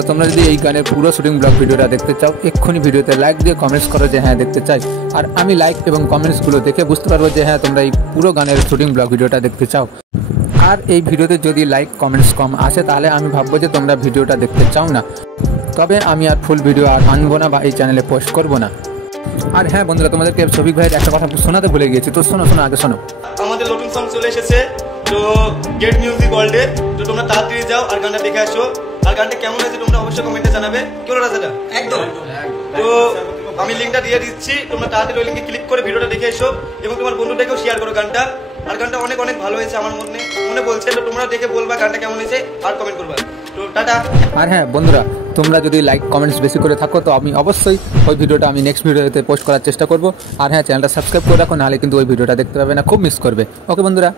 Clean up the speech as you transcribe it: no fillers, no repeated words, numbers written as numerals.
বন্ধুরা তোমরা যদি এই গানের পুরো শুটিং ব্লগ ভিডিওটা দেখতে চাও এক্ষুনি ভিডিওতে লাইক দিয়ে কমেন্টস করো যে হ্যাঁ দেখতে চাই, আর আমি লাইক এবং কমেন্টসগুলো দেখে বুঝতে পারবো যে হ্যাঁ তোমরা এই পুরো গানের শুটিং ব্লগ ভিডিওটা দেখতে চাও। আর এই ভিডিওতে যদি লাইক কমেন্টস কম আসে তাহলে আমি ভাববো যে তোমরা ভিডিওটা দেখতে চাও না, তবে আমি আর ফুল ভিডিও আর আনবো না বা এই চ্যানেলে পোস্ট করবো না। আর হ্যাঁ বন্ধুরা তোমাদেরকে শফিক ভাইয়ের একটা কথা শোনাতে ভুলে গিয়েছি, তো শোনো আগে শোনো। আমাদের নতুন সং চলে এসেছে তো গেট মিউজিক ওয়ার্ল্ডে, তো তোমরা তাড়াতাড়ি যাও আর গানটা দেখে আসো। আর গানটা কেমন হয়েছে তোমরা অবশ্যই কমেন্টে জানাবে। কেমন রাজাটা একদম। তো আমি লিঙ্কটা দিয়ে দিচ্ছি, তোমরা তাড়াতাড়ি ওই লিঙ্কে ক্লিক করে ভিডিওটা দেখে এসো এবং তোমার বন্ধুটাকেও শেয়ার করো গানটা। আর গানটা অনেক ভালো হয়েছে আমার মনে বলছে, তো তোমরা দেখে বলবা গানটা কেমন হয়েছে আর কমেন্ট করবা। তো টাটা। আর হ্যাঁ বন্ধুরা তোমরা যদি লাইক কমেন্টস বেশি করে থাকো তো আমি অবশ্যই ওই ভিডিওটা আমি নেক্সট ভিডিওতে পোস্ট করার চেষ্টা করবো। আর হ্যাঁ চ্যানেলটা সাবস্ক্রাইব করে রাখো, নাহলে কিন্তু ওই ভিডিওটা দেখতে পাবে না, খুব মিস করবে। ওকে বন্ধুরা।